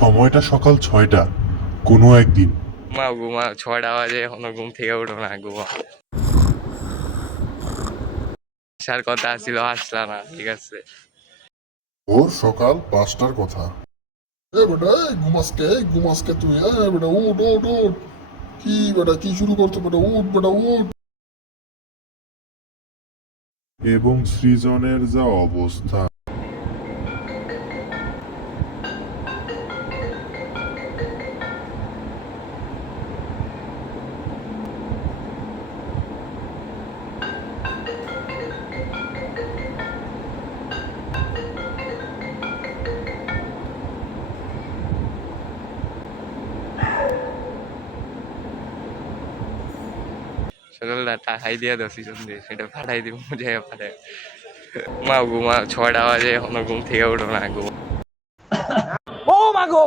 সময়টা সকাল 6টা। কোনো একদিন ঘুমাও ঘুমাও, 6টা বাজে এখনো ঘুম থেকে উঠো না, ঘুমাও। আসার কথা ছিল, আসলা না, ঠিক আছে। ওর সকাল 5টার কথা। এ বেটা, ঘুমাসকে তুই, বেটা উঠ উঠ উঠ। কি বেটা, কি শুরু করছো বেটা, উঠ বেটা উঠ। এবং সৃজনের যা অবস্থা। সকালটা টাকাই দিয়ে দাও সিজন দিয়ে, সেটা পাঠাই দিব, যাই পাঠাই। ঘুমাও ঘুমাও, 6টা বাজে এখনো ঘুম থেকে উঠো না, ঘুমাও। ও মাগো।